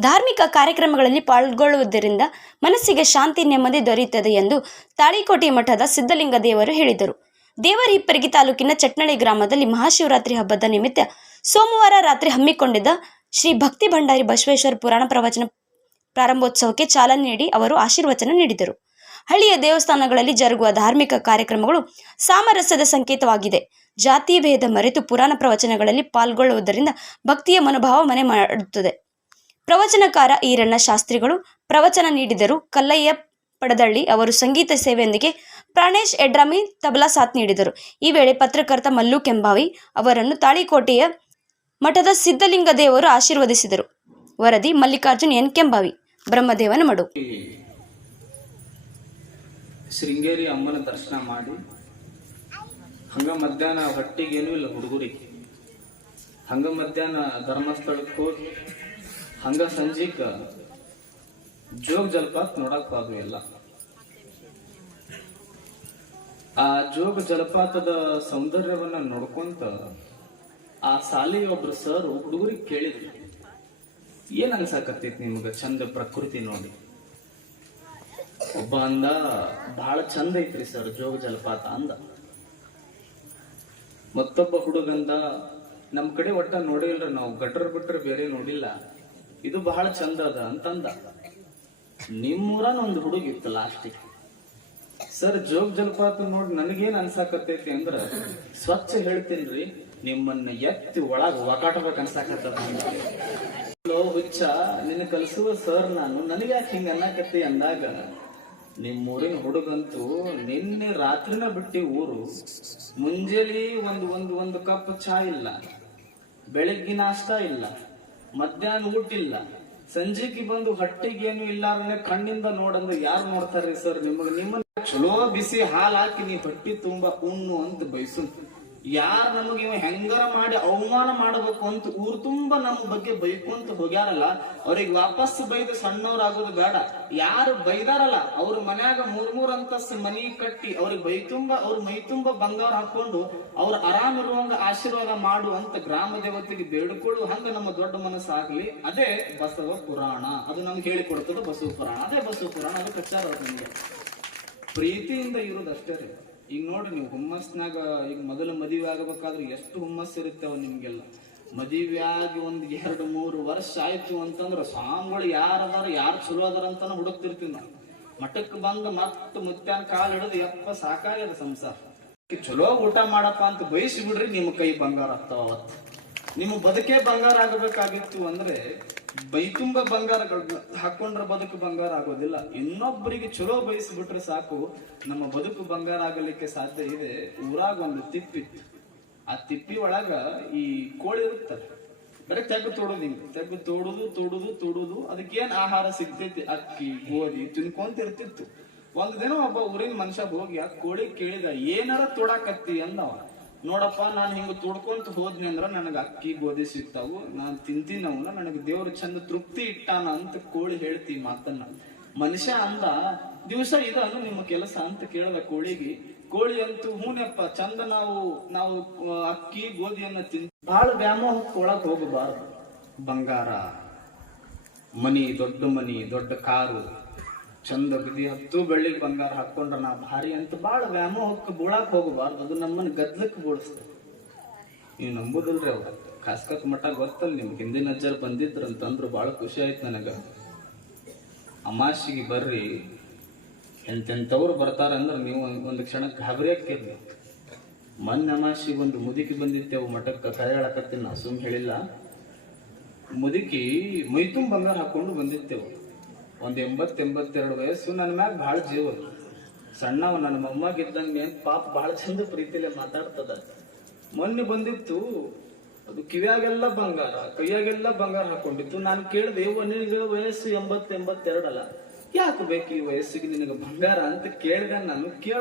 ಧಾರ್ಮಿಕ ಕಾರ್ಯಕ್ರಮಗಳಲ್ಲಿ ಪಾಲ್ಗೊಳ್ಳುವುದರಿಂದ ಮನಸ್ಸಿಗೆ ಶಾಂತಿ ನೆಮ್ಮದಿ ದೊರೆಯುತ್ತದೆ ಎಂದು ತಾಳಿಕೋಟೆ ಮಠದ ಸಿದ್ಧಲಿಂಗ ದೇವರು ಹೇಳಿದರು. ದೇವರಿಪ್ಪರಿಗಿ ತಾಲೂಕಿನ ಚಟ್ನಳ್ಳಿ ಗ್ರಾಮದಲ್ಲಿ ಮಹಾಶಿವರಾತ್ರಿ ಹಬ್ಬದ ನಿಮಿತ್ತ ಸೋಮವಾರ ರಾತ್ರಿ ಹಮ್ಮಿಕೊಂಡಿದ್ದ ಶ್ರೀ ಭಕ್ತಿ ಭಂಡಾರಿ ಬಸವೇಶ್ವರ ಪುರಾಣ ಪ್ರವಚನ ಪ್ರಾರಂಭೋತ್ಸವಕ್ಕೆ ಚಾಲನೆ ನೀಡಿ ಅವರು ಆಶೀರ್ವಚನ ನೀಡಿದರು. ಹಳ್ಳಿಯ ದೇವಸ್ಥಾನಗಳಲ್ಲಿ ಜರುಗುವ ಧಾರ್ಮಿಕ ಕಾರ್ಯಕ್ರಮಗಳು ಸಾಮರಸ್ಯದ ಸಂಕೇತವಾಗಿದೆ. ಜಾತಿ, ಭೇದ, ಮರೆತು ಪುರಾಣ ಪ್ರವಚನಗಳಲ್ಲಿ ಪಾಲ್ಗೊಳ್ಳುವುದರಿಂದ ಭಕ್ತಿಯ ಮನೋಭಾವ ಮನೆ ಮಾಡುತ್ತದೆ. ಪ್ರವಚನಕಾರ ಈರಣ್ಣ ಶಾಸ್ತ್ರಿಗಳು ಪ್ರವಚನ ನೀಡಿದರು. ಕಲ್ಲಯ್ಯ ಪಡದಳ್ಳಿ ಅವರು ಸಂಗೀತ ಸೇವೆಯೊಂದಿಗೆ ಪ್ರಾಣೇಶ್ ಎಡ್ರಾಮಿ ತಬಲಾ ಸಾಥ್ ನೀಡಿದರು. ಈ ವೇಳೆ ಪತ್ರಕರ್ತ ಮಲ್ಲು ಕೆಂಬಾವಿ ಅವರನ್ನು ತಾಳಿಕೋಟೆಯ ಮಠದ ಸಿದ್ಧಲಿಂಗ ದೇವರು ಆಶೀರ್ವದಿಸಿದರು. ವರದಿ ಮಲ್ಲಿಕಾರ್ಜುನ್ ಎನ್ ಕೆಂಬಾವಿ. ಬ್ರಹ್ಮದೇವನ ಮಡು. ಶೃಂಗೇರಿ ಅಮ್ಮನ ದರ್ಶನ ಮಾಡಿ. ಹಂಗ ಮಧ್ಯಾಹ್ನ ಹೊಟ್ಟಿಗೆ ಏನೂ ಇಲ್ಲ ಹುಡುಗರಿಗೆ. ಹಂಗ ಮಧ್ಯಾಹ್ನ ಧರ್ಮಸ್ಥಳಕ್ಕೆ ಹಂಗ ಸಂಜೀಕ ಜೋಗ ಜಲಪಾತ ನೋಡಕ್ ಹೋದ್ವಿ ಎಲ್ಲ. ಆ ಜೋಗ ಜಲಪಾತದ ಸೌಂದರ್ಯವನ್ನ ನೋಡ್ಕೊಂತ ಆ ಸಾಲಿ ಒಬ್ರು ಸರ್ ಹುಡುಗರಿಗೆ ಕೇಳಿದ್ರು. ಏನ್ ಅನ್ಸಾಕತ್ತೈತಿ ನಿಮ್ಗ ಚಂದ ಪ್ರಕೃತಿ ನೋಡಿ. ಒಬ್ಬ ಅಂದ ಬಹಳ ಚಂದ ಐತ್ರಿ ಸರ್ ಜೋಗ ಜಲಪಾತ ಅಂದ. ಮತ್ತೊಬ್ಬ ಹುಡುಗಂದ ನಮ್ ಕಡೆ ಒಟ್ಟ ನೋಡಿಲ್ರಿ, ನಾವು ಗಟ್ರ ಬಿಟ್ರೆ ಬೇರೆ ನೋಡಿಲ್ಲ. ಇದು ಬಹಳ ಚಂದ ಅದ ಅಂತಂದ. ನಿಮ್ಮೂರನ ಒಂದು ಹುಡುಗ ಇತ್ತು ಲಾಸ್ಟಿಗೆ ಸರ್, ಜೋಗ ಜಲಪಾತ ನೋಡಿ ನನಗೇನು ಅನ್ಸಾಕತ್ತೈತಿ ಅಂದ್ರ, ಸ್ವಚ್ಛ ಹೇಳ್ತೀನ್ರಿ, ನಿಮ್ಮನ್ನ ಎತ್ತಿ ಒಳಗ ಒಕಾಟಬೇಕು ಅನ್ಸಾಕತ್ತ ಲೋ ಹುಚ್ಚ, ನಿನ್ನ ಕಲಿಸುವ ಸರ್ ನಾನು, ನನಗ್ಯಾಕೆ ಹಿಂಗ ಅನ್ನಕತ್ತಿ ಅಂದಾಗ, ನಿಮ್ಮೂರಿನ ಹುಡುಗಂತೂ ನಿನ್ನೆ ರಾತ್ರಿನ ಬಿಟ್ಟಿ ಊರು, ಮುಂಜಾನೆ ಒಂದು ಒಂದು ಒಂದು ಕಪ್ ಚಾ ಇಲ್ಲ, ಬೆಳಿಗ್ಗೆ ನಾಷ್ಟ ಇಲ್ಲ. ಮಧ್ಯಾಹ್ನ ಊಟ ಇಲ್ಲ. ಸಂಜೆಗೆ ಬಂದು ಹೊಟ್ಟೆಗೆ ಏನು ಅಂದ್ರೆ ಕಣ್ಣಿಂದ ನೋಡಂದ್ರೆ ಯಾರು ನೋಡ್ತಾರ್ರಿ ಸರ್? ನಿಮಗ್ ನಿಮ್ಮನ್ನ ಚಲೋ ಬಿಸಿ ಹಾಲ್ ಹಾಕಿ ನೀ ಹೊಟ್ಟಿ ತುಂಬಾ ಉಣ್ಣು ಅಂತ ಬಯಸು ಯಾರ್ ನಮಗೆ ಇವ ಹೆಂಗಾರ ಮಾಡಿ ಅವಮಾನ ಮಾಡಬೇಕು ಅಂತ ಊರ್ ತುಂಬಾ ನಮ್ಮ ಬಗ್ಗೆ ಬೈಕೊಂತ ಹೋಗ್ಯಾರಲ್ಲ, ಅವ್ರಿಗೆ ವಾಪಸ್ ಬೈದು ಸಣ್ಣವ್ರಾಗೋದು ಬೇಡ. ಯಾರು ಬೈದಾರಲ್ಲ, ಅವ್ರ ಮನ್ಯಾಗ ಮೂರ್ ಮೂರ್ ಅಂತಸ್ ಮನಿ ಕಟ್ಟಿ ಅವ್ರಿಗೆ ಬೈ ತುಂಬಾ, ಅವ್ರ ಮೈ ತುಂಬಾ ಬಂಗಾರ ಹಾಕೊಂಡು ಅವ್ರ ಆರಾಮ್ ಇರುವಂಗ ಆಶೀರ್ವಾದ ಮಾಡು ಅಂತ ಗ್ರಾಮ ದೇವತೆಗೆ ಬೇಡ್ಕೊಳ್ಳು ಹಂಗ ನಮ್ಮ ದೊಡ್ಡ ಮನಸ್ಸಾಗ್ಲಿ. ಅದೇ ಬಸವ ಪುರಾಣ. ಅದು ನಮ್ಗೆ ಹೇಳಿಕೊಡ್ತದ ಬಸವ ಪುರಾಣ. ಅದೇ ಬಸವ ಪುರಾಣ ಅದು ಕಚ್ಚಾರ ನಿಮ್ಗೆ. ಪ್ರೀತಿಯಿಂದ ಇರೋದಷ್ಟೇ ರೀ. ಈಗ ನೋಡ್ರಿ ನೀವು ಹುಮ್ಮಸ್ನಾಗ ಈಗ ಮೊದಲು ಮದುವೆ ಆಗಬೇಕಾದ್ರೆ ಎಷ್ಟು ಹುಮ್ಮಸ್ ಇರುತ್ತೆ ಅವ ನಿಮ್ಗೆಲ್ಲ. ಮದುವೆ ಆಗಿ ಒಂದ್ ಎರಡು ಮೂರು ವರ್ಷ ಆಯ್ತು ಅಂತಂದ್ರ ಸಾಂಗ್ಗಳು ಯಾರದಾರ, ಯಾರು ಚಲೋ ಅದಾರ ಅಂತಾನು ಹುಡುಕ್ತಿರ್ತೀವಿ ನಾವು. ಮಠಕ್ಕೆ ಬಂದು ಮತ್ತೆ ಮುತ್ಯಾನ ಕಾಲು ಹಿಡಿದು ಎಪ್ಪ ಸಾಕಾಗ್ಯದ ಸಂಸಾರ. ಚಲೋ ಊಟ ಮಾಡಪ್ಪ ಅಂತ ಬಯಸಿ ಬಿಡ್ರಿ ನಿಮ್ಮ ಕೈ ಬಂಗಾರ ಆಗ್ತಾವ ಅವತ್ತು. ನಿಮ್ಮ ಬದುಕೇ ಬಂಗಾರ ಆಗಬೇಕಾಗಿತ್ತು ಅಂದ್ರೆ ಬೈತುಂಬ ಬಂಗಾರ ಹಾಕೊಂಡ್ರೆ ಬದುಕು ಬಂಗಾರ ಆಗೋದಿಲ್ಲ. ಇನ್ನೊಬ್ಬರಿಗೆ ಚಲೋ ಬಯಸಿಬಿಟ್ರೆ ಸಾಕು, ನಮ್ಮ ಬದುಕು ಬಂಗಾರ ಆಗಲಿಕ್ಕೆ ಸಾಧ್ಯ ಇದೆ. ಊರಾಗ ಒಂದು ತಿಪ್ಪಿತ್ತು ಆ ತಿಪ್ಪಿ ಒಳಗ ಈ ಕೋಳಿ ಇರುತ್ತಲ್ಲ, ಬರೀ ತೆಗ್ಗು ತೋಡುದು ಹಿಂಗೆ, ತೆಗ್ಗು ತೋಡುದು ತೋಡುದು ತೋಡುದು, ಅದಕ್ಕೇನ್ ಆಹಾರ ಸಿಗ್ತೈತಿ? ಅಕ್ಕಿ, ಗೋಧಿ ತಿನ್ಕೊಂತ ಇರ್ತಿತ್ತು. ಒಂದ್ ದಿನ ಒಬ್ಬ ಊರಿನ ಮನುಷ್ಯ ಹೋಗಿ, ಆ ಕೋಳಿ ಕೇಳಿದ, ಏನಾರ ತೋಡಾಕತ್ತಿ? ಅಂದವ. ನೋಡಪ್ಪ, ನಾನು ಹಿಂಗ ತೊಡ್ಕೊಂತ ಹೋದ್ನಿ ಅಂದ್ರ ನನಗ ಅಕ್ಕಿ ಗೋಧಿ ಸಿಗ್ತಾವು, ನಾನು ತಿಂತೀನಿ ಅವನ್ನ ನನಗ ದೇವ್ರ ಚಂದ ತೃಪ್ತಿ ಇಟ್ಟಾನ ಅಂತ ಕೋಳಿ ಹೇಳ್ತಿ ಮಾತನ್ನ. ಮನುಷ್ಯ ಅಂದ, ದಿವಸ ಇದನ್ನು ನಿಮ್ಮ ಕೆಲಸ ಅಂತ ಕೇಳದ ಕೋಳಿಗೆ, ಕೋಳಿ ಅಂತೂ ಹೂನಪ್ಪ, ಚಂದ ನಾವು ನಾವು ಅಕ್ಕಿ ಗೋಧಿಯನ್ನ ತಿನ್ ಬಹಳ ವ್ಯಾಮೋಹ ಒಳಗ್ ಹೋಗಬಾರ್ದು. ಬಂಗಾರ, ಮನಿ, ದೊಡ್ಡ ಮನಿ, ದೊಡ್ಡ ಕಾರು ಚಂದ ಬಿದಿ ಹತ್ತು ಬೆಳ್ಳಿಗೆ ಬಂಗಾರ ಹಾಕೊಂಡ್ರ ನಾ ಭಾರಿ ಅಂತ ಬಾಳ ವ್ಯಾಮೋಹಕ್ಕೆ ಬೀಳಾಕ್ ಹೋಗಬಾರ್ದು. ಅದು ನಮ್ಮನ್ನ ಗದ್ಲಕ್ಕೆ ಬೀಳಿಸ್ತದೆ ನೀವು ನಂಬುದಿಲ್ರಿ ಅವ್ರ ಖಾಸ್ಕತ್ ಮಠ ಗೊತ್ತಲ್ಲ ನಿಮ್ಗೆ. ಹಿಂದಿನ ಅಜ್ಜರ್ ಬಂದಿದ್ರು ಅಂತಂದ್ರು ಬಾಳ ಖುಷಿ ಆಯ್ತು ನನಗೆ. ಅಮಾಸಿಗೆ ಬರ್ರಿ. ಎಂತೆಂಥವ್ರು ಬರ್ತಾರ ಅಂದ್ರೆ ನೀವು ಒಂದ್- ಕ್ಷಣಕ್ಕೆ ಗಾಬರಿ ಹಾಕಿರ್ಲಿ ಮೊನ್ನೆ ಅಮಾಸಿಗೆ ಒಂದು ಮುದುಕಿ ಬಂದಿತ್ತೇವು ಮಠಕ್ಕೆ. ಕರೆ ಹೇಳಕತ್ತೀನಿ, ನಾ ಸುಮ್ ಹೇಳಿಲ್ಲ. ಮುದುಕಿ ಮೈತುಂಬ ಬಂಗಾರ ಹಾಕೊಂಡು ಬಂದಿತ್ತೇವು ಒಂದ್ ಎಂಬತ್ತೆಂಬತ್ತೆರಡು ವಯಸ್ಸು ನನ್ನ ಮ್ಯಾಗ ಬಹಳ ಜೀವ ಸಣ್ಣವ ನನ್ನ ಮೊಮ್ಮಗಿದ್ದಂಗೆ ಪಾಪ ಬಹಳ ಚಂದ ಪ್ರೀತಿಲೆ ಮಾತಾಡ್ತದ. ಮೊನ್ನೆ ಬಂದಿತ್ತು, ಅದು ಕಿವಿಯಾಗೆಲ್ಲ ಬಂಗಾರ, ಕೈಯಾಗೆಲ್ಲ ಬಂಗಾರ ಹಾಕೊಂಡಿತ್ತು. ನಾನು ಕೇಳಿದೆ ನಿನಗೆ ವಯಸ್ಸು ಎಂಬತ್ತೆಂಬತ್ತೆರಡಲ್ಲ, ಯಾಕೆ ಬೇಕು ಈ ವಯಸ್ಸಿಗೆ ನಿನಗೆ ಬಂಗಾರ ಅಂತ ಕೇಳಿದೆ ನಾನು ಕೇಳ